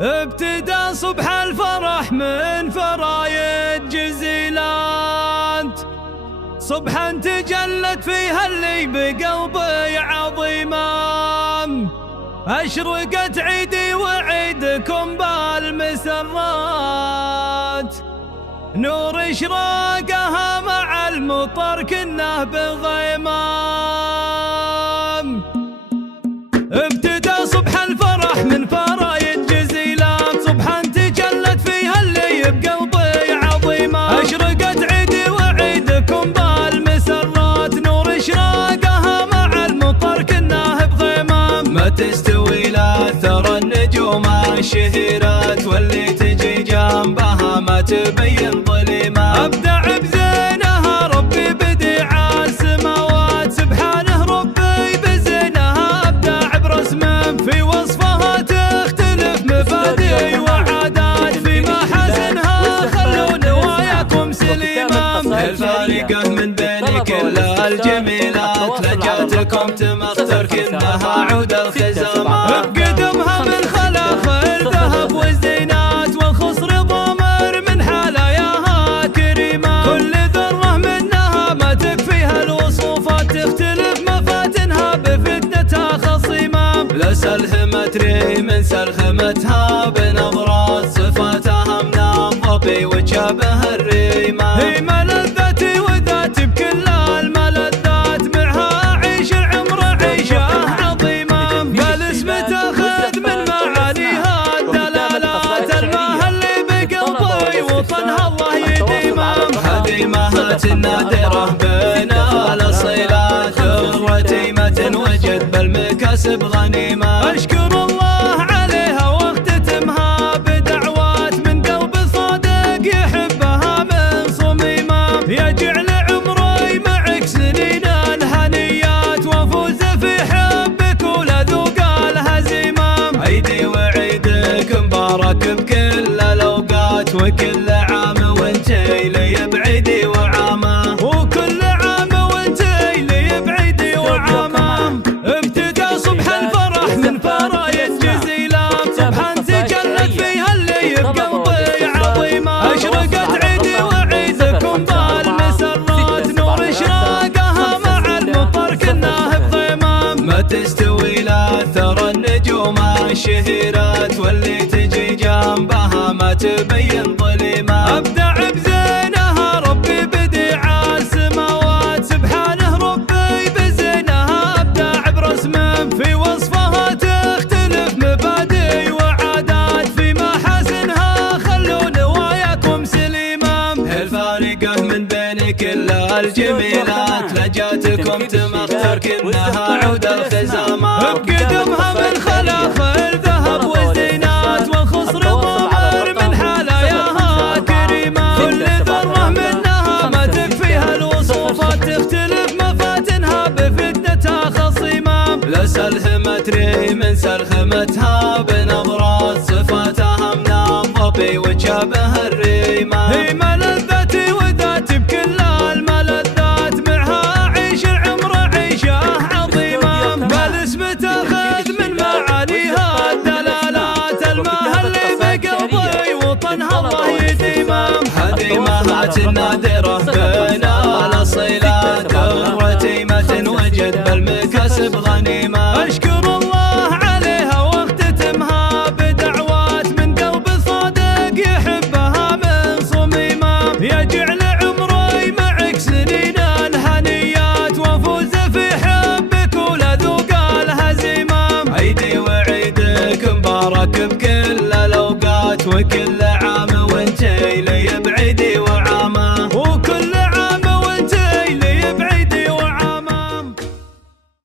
ابتدى صبح الفرح من فرايد جزيلات، صبحا تجلت فيها اللي بقلبي عظيمة. أشرقت عيدي وعيدكم بالمسرات، نور إشراقها مع المطر كنه بغيمام. ابتدى صبح الفرح من فرايد جزيلات، صبحا تجلت فيها اللي بقلبي عظيمة. أشرقت عيدي وعيدكم بالمسرات، نور إشراقها مع المطر كنه بغيمام. ما تستوي لا ثرى النجوم الشهيرات، واللي تجي جنبها ما تبين ظليمة. أبدع بزينها ربي بديع السماوات، سبحانه ربي بزينها أبدع برسمه. في وصفها تختلف مبادئ وعادات، في محاسنها خلوا نواياكم سليمة. الفارقة من بين كل الجميلات، لجاتكم تمختر كنها عود الخزامات. بقدمها من خلاخل ذهب والزينات، والخصر ضمر من حلاياها كريمة. كل ذرة منها ما تكفيها الوصوفات، تختلف مفاتنها بفتنتها خصيمة. لا سلهمت من سلهمتها بنظرات، صفاتها من الظبي وجابها الريمة. هي ملذتي وذاتي بكل الملذات، معها أعيش العمر عيشة عظيمة. بالاسم تاخذ من معانيها الدلالات، الماء اللي بقلبي وطنها الله يديمه. هذه مهات نادرة بين الأصيلات، ثروتي متن وجد بالمكاسب غنيمة. أشكر الله عليها واختتمها بدعوات من قلب صادق يحبها من صميمة. يجعل عمري معك سنين الهنيات، وافوز في حبك ولذوق الهزيمة. عيدي وعيدك مبارك بكل الأوقات، وكل عام وانتي لي بعيدي وعامه، وكل عام وانتي لي بعيدي وعامه. ابتدى صبح الفرح من فرايد جزيلات، صبحا تجلت فيها اللي بقلبي عظيمة. أشرقت عيدي وعيدكم بالمسرات، نور إشراقها مع المطر كنه بغيمام. ما تستوي لا ثرى النجوم الشهيرات، واللي تجي جنبها ما تبين ظليمة. أبدع بزينها ربي بديع السماوات، سبحانه ربي بزينها أبدع برسمه. في وصفها تختلف مبادئ وعادات، في محاسنها خلوا نواياكم سليمة. الفارقة من بين كل الجميلات، لجاتكم تمختر كنها عود الخزامات. بقدمها من خلاخل ذهب والزينات، والخصر ضمر من حلاياها كريمة. كل ذرة منها ما تكفيها الوصوفات، تختلف مفاتنها بفتنتها خصيمة. لا سلهمت من سلهمتها بنظرات، صفاتها من الظبي وجابها الريمة. هي ملذتي وذاتي بكل الملذات، معها أعيش العمر عيشة عظيمة. بالاسم تاخذ من معانيها الدلالات، الماء اللي بقلبي وطنها الله يديمه. هذه مهات نادرة بين الأصيلات، ثروتي متن وجد بالمكاسب غنيمة. أشكر الله عليها واختتمها بدعوات من قلب صادق يحبها من صميمة. يجعل عمري معك سنين الهنيات، وافوز في حبك ولذوق الهزيمة. عيدي وعيدك مبارك بكل الأوقات، وكل